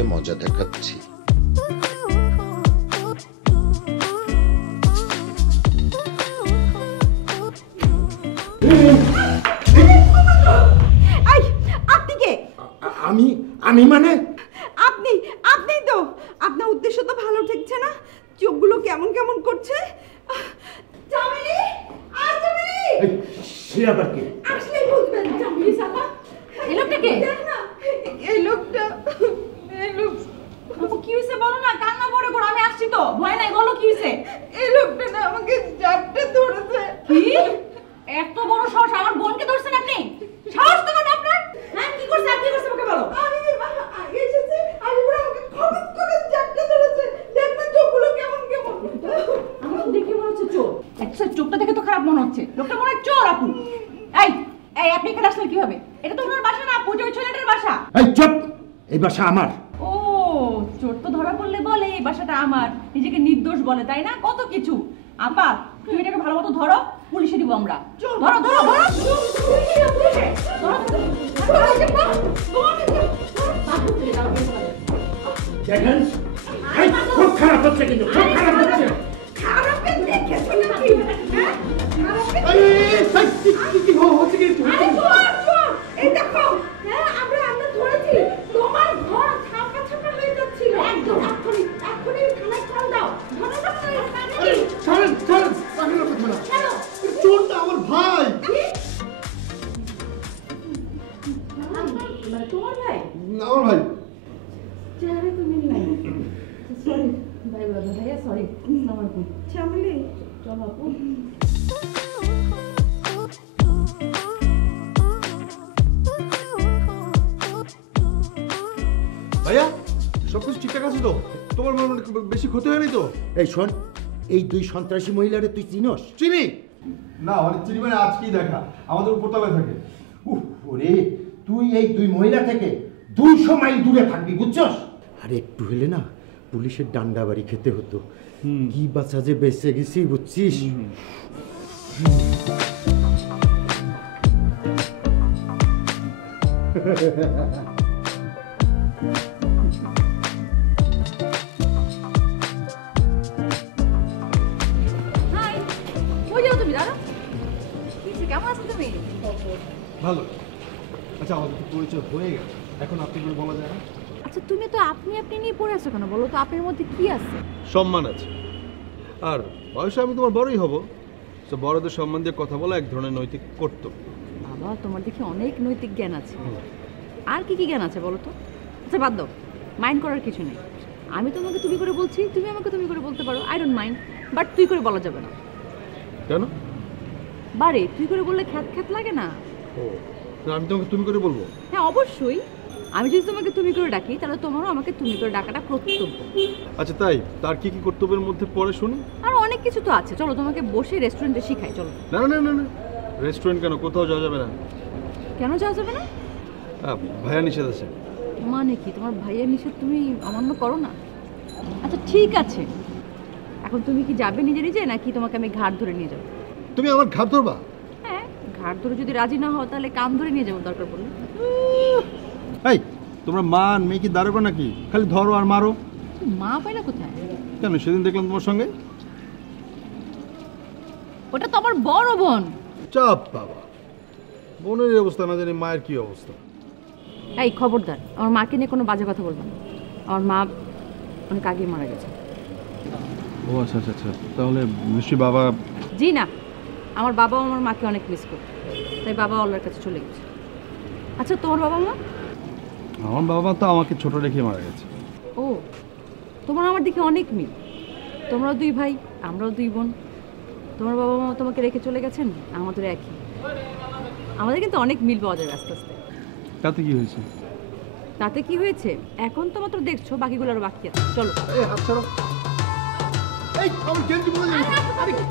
ধরে মজা দেখাচ্ছি। আমি আমি মানে আপনি আপনিই তো। আপনার উদ্দেশ্য তো ভালো ঠেকছে না, চোখগুলো কেমন কেমন করছে। চামেলি, আর চামেলি, সে আবার কে? আসলেই বুঝবেন চামেলি সাফা। এই লোকটা কে? এই লোকটা আপু কি হইছে বলো না, কান্না পড়ে করো, আমি আসছি তো, ভয় নাই, বলো কি হইছে? এই লোকটা না আমাকে জাপটে ধরেছে। কি এত বড় সাহস, আমার বোনকে ধরছেন আপনি? সাহস তো কত আপনার? হ্যাঁ কি করছে, আর কি করছে আমাকে বলো। আমি এসেছে আর পুরো আমাকে খবর করে জাপটে ধরেছে। দেখবেন চোখগুলো কেমন কেমন। আমার তো দেখে মনে হচ্ছে চোর। আচ্ছা চোখটা দেখে তো খারাপ মনে হচ্ছে, লোকটা মনে হয় চোর। আপু এই এই আপনি এখানে আসলে কি হবে? এটা তো ওনার বাসা না, পূজা ওই ছেলেটার বাসা। এই চুপ, এই বাসা আমার। ও চোর তো ধরা পড়লে বলে এই বাসাটা আমার, নিজেকে নির্দোষ বলে, তাই না? কত কিছু। আপা তুমি এটাকে ভালো মতো ধরো, পুলিশে দিব আমরা। ধরো ধরো ধরো দেখেন এই খুব খারাপ হচ্ছে, কিন্তু খুব খারাপ হচ্ছে। খারাপের দেখেছো নাকি? হ্যাঁ কি হচ্ছে কি? এই দেখো, হ্যাঁ আমরা ধরেছি। তোমার ঘর ছাপা ছাপা হয়ে যাচ্ছিল। একদম এখনই থানায় ফোন দাও। ধরো ছাড়েন ছাড়েন, পাগলের কথা না। চোরটা আমার ভাই। তোমার ভাই? আমার ভাই। চেহারা তো মিল নাই। সরি ভাই, ভাইয়া সরি। আমার চামেলি, চলো আপু। ভাইয়া সবকিছু ঠিকঠাক আছে তো? তোমার মানে বেশি ক্ষতি হয়নি তো? এই শোন, এই দুই সন্ত্রাসী মহিলারে তুই চিনস? চিনি না, মানে চিনি মানে আজকেই দেখা, আমাদের উপরতলায় থাকে। উফ, ওরে তুই এই দুই মহিলা থেকে 200 মাইল দূরে থাকবি, বুঝছস? আর একটু হলে না পুলিশের ডান্ডা বাড়ি খেতে হতো। কি বাচ্চা যে বেঁচে গেছি, বুঝছিস? হাই, কই যাও তুমি? দাঁড়াও। কি কেমন আছো তুমি? ভালো। আচ্ছা আমাদের তো পরিচয় হয়ে গেল, এখন আপনি করে বলা যায় না? আচ্ছা তুমি তো আপনি আপনি নিয়ে পড়ে আছো কেন? বলো তো আপনার মধ্যে কি আছে? সম্মান আছে, আর বয়সে আমি তোমার বড়ই হব, তো বড়দের সম্মান দিয়ে কথা বলা এক ধরনের নৈতিক কর্তব্য। বাবা তোমার দেখি অনেক নৈতিক জ্ঞান আছে। আর কি কি জ্ঞান আছে বলো তো? আচ্ছা বাদ দাও, মাইন্ড করার কিছু নেই। আমি তোমাকে তুমি করে বলছি, তুমি আমাকে তুমি করে বলতে পারো, আই ডোন্ট মাইন্ড। বাট তুই করে বলা যাবে না। কেন? বারে তুই করে বললে খ্যাত খ্যাত লাগে না? ও, না, আমি তোমাকে তুমি করে বলবো? হ্যাঁ অবশ্যই। আমি যদি তোমাকে তুমি করে ডাকি তাহলে তোমারও আমাকে তুমি করে ডাকাটা কর্তব্য। আচ্ছা তাই, তার কি কি কর্তব্যের মধ্যে পড়ে শুনি? আর অনেক কিছু তো আছে, চলো তোমাকে বসে রেস্টুরেন্টে শিখাই, চলো। না না না না, রেস্টুরেন্ট কেন, কোথাও যাওয়া যাবে না। কেন যাওয়া যাবে না? ভাইয়া নিষেধ আছে। মানে কি তোমার ভাইয়ের নিষেধ তুমি অমান্য করো না? আচ্ছা ঠিক আছে, এখন তুমি কি যাবে নিজে নিজে, নাকি তোমাকে আমি ঘাট ধরে নিয়ে যাবো? তুমি আমার ঘাট ধরবা? হ্যাঁ, ঘাট ধরে যদি রাজি না হও তাহলে কান ধরে নিয়ে যাবো দরকার পড়লে। এই তোমরা মান মেয়ে কি দাঁড়াবে নাকি? খালি ধরো আর মারো। মা পাইলা কোথায়? কেন, সেদিন দেখলাম তোমার সঙ্গে। ওটা তো আমার বড় বোন। চাপ বাবা, বোনের এই অবস্থা না জানি মায়ের কি অবস্থা। এই খবরদার, আমার মাকে নিয়ে কোনো বাজে কথা বলবো না। আমার মা অনেক আগে মারা গেছে। ও আচ্ছা আচ্ছা আচ্ছা, তাহলে নিশ্চয়ই বাবা। জি না, আমার বাবাও আমার মাকে অনেক মিস করে, তাই বাবা আল্লাহর কাছে চলে গেছে। আচ্ছা তোমার বাবা মা? আমার বাবা তো আমাকে ছোট রেখে মারা গেছে। ও, তোমার আমার দিকে অনেক মিল। তোমরাও দুই ভাই, আমরাও দুই বোন। তোমার বাবা মা তোমাকে রেখে চলে গেছেন, আমাদের একই। আমাদের কিন্তু অনেক মিল পাওয়া যায় আস্তে আস্তে। তাতে কি হয়েছে? তাতে কি হয়েছে এখন তো মাত্র দেখছো, বাকিগুলো আরো বাকি আছে। চলো। এই হাত ছাড়ো। এই আমার গেঞ্জি পরে যাবে। আরে কি